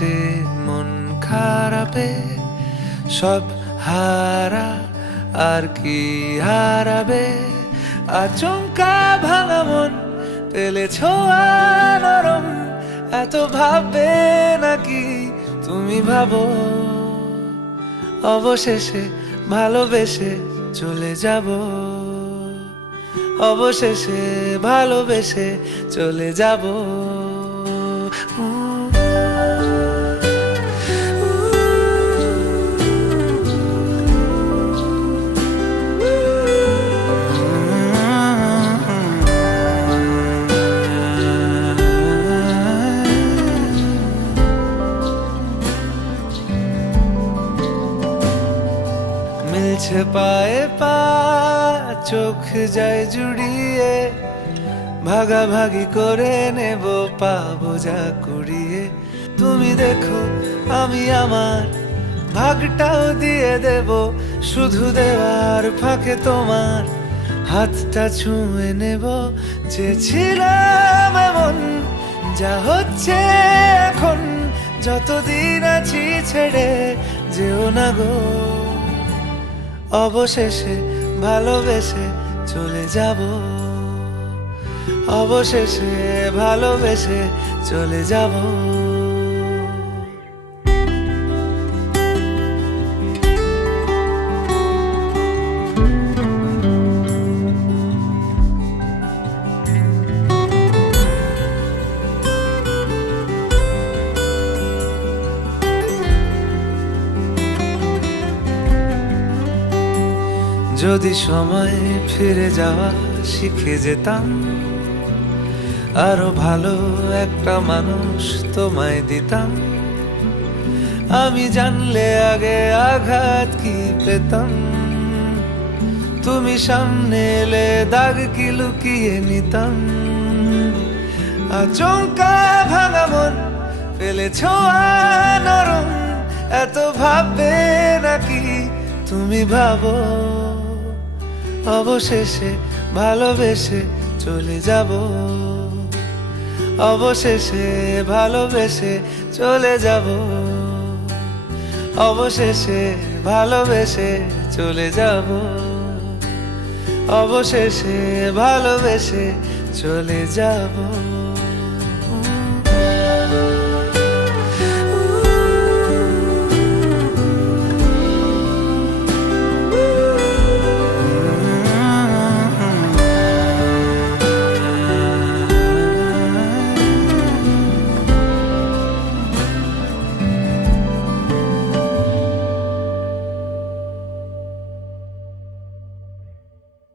অবশেষে মন খারাপে সব হারা, আর কি হারাবে? আচমকা ভাঙা মন পেলে ছোঁয়া নরম, এত ভাববে নাকি তুমি ভাবো? অবশেষে ভালোবেসে চলে যাব, অবশেষে ভালোবেসে চলে যাব। মিলছে পায়ে পা, চোখ যায় জুড়িয়ে, ভাগাভাগি করে নেব পাবো যা কুড়িয়ে। তুমি দেখো আমি আমার ভাগটাও দিয়ে দেব, শুধু দেওয়ার ফাঁকে তোমার হাতটা ছুঁয়ে নেব। চেয়েছিলাম এমন, যা হচ্ছে এখন, যতদিন আছি ছেড়ে যেও না গো। অবশেষে ভালোবেসে চলে যাব, অবশেষে ভালোবেসে চলে যাব। যদি সময় ফিরে যাওয়া শিখে যেতাম, আরো ভালো একটা মানুষ তোমায় দিতাম। আমি জানলে আগে আঘাত কি পেতাম, তুমি সামনে এলে দাগ কি লুকিয়ে নিতাম। আচমকা ভাঙা মন পেলে ছোঁয়া নরম, এত ভাববে নাকি তুমি ভাবো? অবশেষে ভালোবেসে চলে যাব, অবশেষে ভালোবেসে চলে যাব, অবশেষে ভালোবেসে চলে যাব, অবশেষে ভালোবেসে চলে যাব।